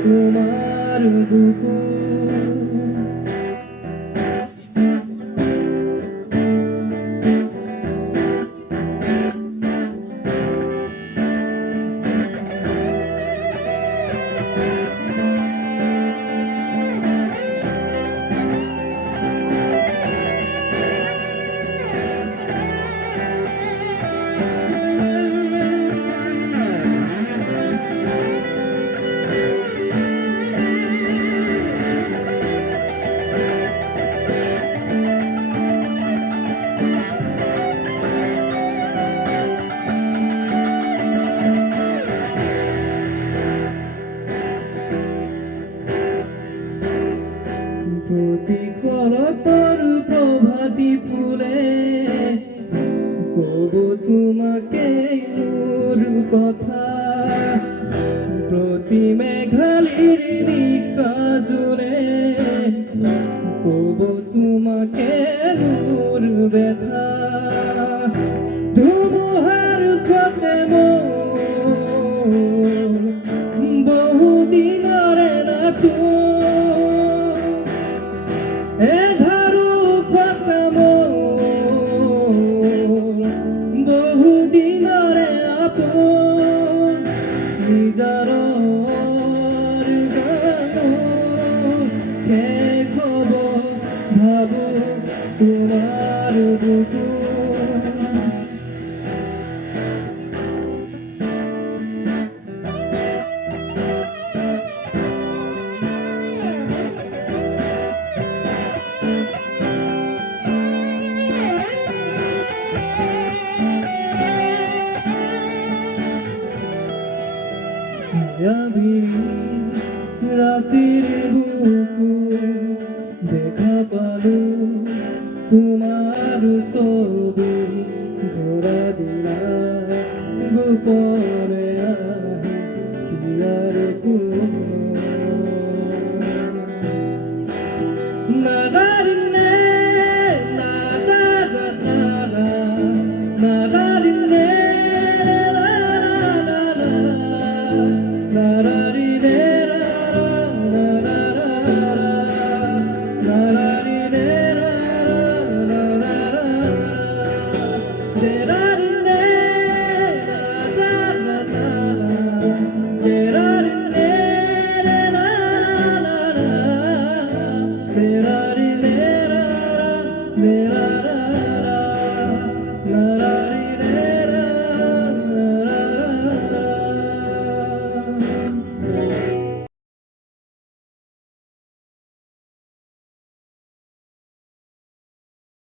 তোমার বুকু প্রতিফলতর প্রভাতী ফুলে কব তোমাকে মোর কথা প্রতি মেঘালির নিশা জুড়ে কব তোমাকে মোর ব্যথা ধুমুহার পথে মোর বহুদিনরে নাচো এধারু কথা মোর বহুদিনরে আপন নিজার গান কে খব ভাবো তোমার বুকু রাতের বুকু দেখা পালো তোমার ছবি ধরা দিলা গোপনে আর